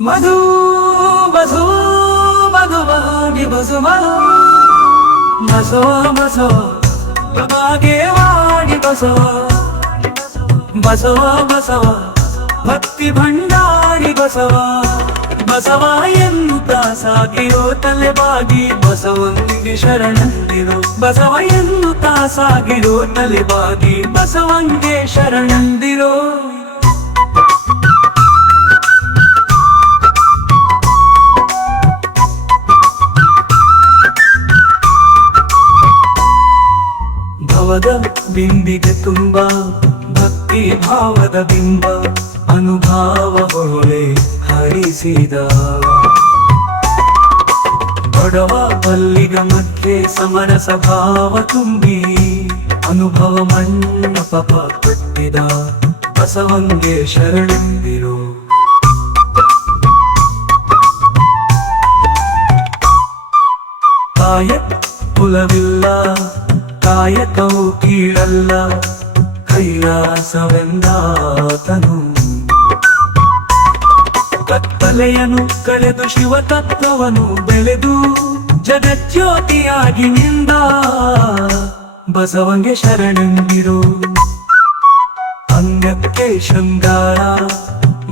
ಮಧು ಮಧು ಮಧುವಾಗಿ ಬಸುಮನು ಬಸವ ಬಸವ ಬಾಗೆ ವಾಡಿ ಬಸವ ಬಸವ ಬಸವ ಭಕ್ತಿ ಭಂಡಾರಿ ಬಸವ ಬಸವ ಎನ್ನುತ್ತ ಸಾಗಿರೋ ತಲೆಬಾಗಿ ಬಸವನಿಗೆ ಶರಣಂದಿರೋ ಬಸವ ಎನ್ನುತ್ತ ಸಾಗಿರೋ ತಲೆಬಾಗಿ ಬಸವನಿಗೆ ಶರಣಂದಿರೋ ಭವದ ಬಿಂಬಿಗೆ ತುಂಬ ಭಕ್ತಿ ಭಾವದ ಬಿಂಬ ಅನುಭಾವ ಹೊಳೆ ಹರಿಸಿದ ಬಡವ ಬಲ್ಲಿಗ ಮಧ್ಯೆ ಸಮರಸ ಭಾವ ತುಂಬಿ ಅನುಭವ ಮಂಟಪ ಕಟ್ಟಿದ ಬಸವಂಗೆ ಶರಣಂದಿರು ಕಾಯ ಕುಲವಿಲ್ಲ ಕಾಯಕವು ಕೀಳಲ್ಲ ಕೈಲಾಸವೆಂದಾತನು ಕತ್ತಲೆಯನ್ನು ಕಳೆದು ಶಿವ ತತ್ವವನ್ನು ಬೆಳೆದು ಜಗಜ್ಯೋತಿಯಾಗಿ ನಿಂದ ಬಸವಂಗೆ ಶರಣಂದಿರು ಅಂಗಕ್ಕೆ ಶೃಂಗಾರ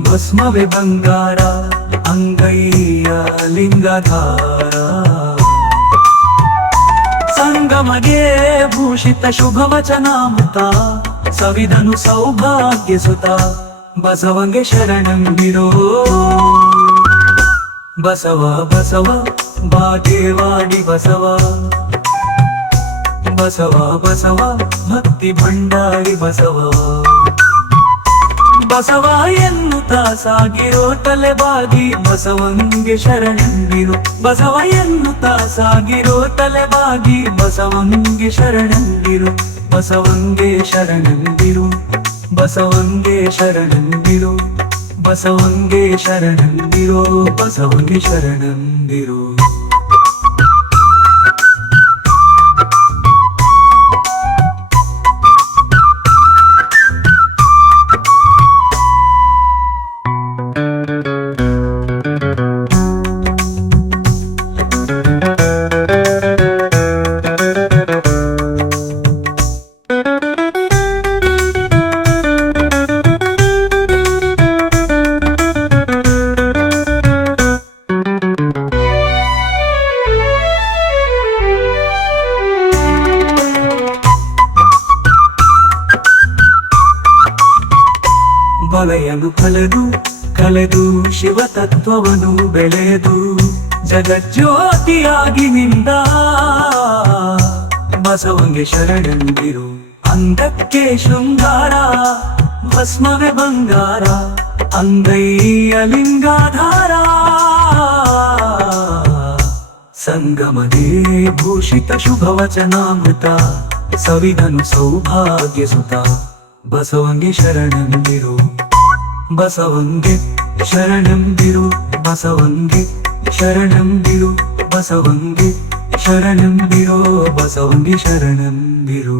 ಭಸ್ಮವೇ ಬಂಗಾರ ಅಂಗೈಯ ಲಿಂಗಧಾರ ಸಂಗಮಗೆ ಭೂಷಿತ ಶುಭ ವಚನಾಮೃತ ಸವಿದನು ಸೌಭಾಗ್ಯ ಸುತ ಬಸವಂಗೆ ಶರಣಂದಿರೋ ಬಸವ ಬಸವ ಬಾಗೇವಾಡಿ ಬಸವ ಬಸವ ಬಸವ ಭಕ್ತಿ ಭಂಡಾರಿ ಬಸವ ಬಸವ ಎನ್ನುತ್ತ ಸಾಗಿರೋ ತಲೆಬಾಗಿ ಬಸವಂಗೆ ಶರಣಂದಿರು ಬಸವ ಎನ್ನುತ್ತ ಸಾಗಿರೋ ತಲೆಬಾಗಿ ಬಸವಂಗೆ ಶರಣಂದಿರು ಬಸವಂಗೆ ಶರಣಂದಿರು ಬಸವಂಗೆ ಶರಣಂದಿರು ಬಸವಂಗೆ ಶರಣಂದಿರೋ ಬಸವಂಗೆ ಶರಣಂದಿರು ಬಲೆಯನ್ನು ಕಳೆದು ಶಿವ ತತ್ವವನ್ನು ಬೆಳೆದು ಜಗಜ್ಯೋತಿಯಾಗಿ ನಿಂದ ಬಸವಂಗೆ ಶರಣಂದಿರು ಅಂಗಕ್ಕೆ ಶೃಂಗಾರ ಭಸ್ಮವೇ ಬಂಗಾರ ಅಂಗೈಯ ಲಿಂಗಾಧಾರ ಸಂಗಮದೇ ಭೂಷಿತ ಶುಭ ವಚನಾಮೃತ ಸವಿದನು ಸೌಭಾಗ್ಯ ಸುತ ಬಸವಂಗೆ ಶರಣಂದಿರು ಬಸವಂಗೆ ಶರಣಂದಿರು ಬಸವಂಗೆ ಶರಣಂದಿರು ಬಸವಂಗೆ ಶರಣಂದಿರೋ ಬಸವಂಗೆ ಶರಣಂದಿರು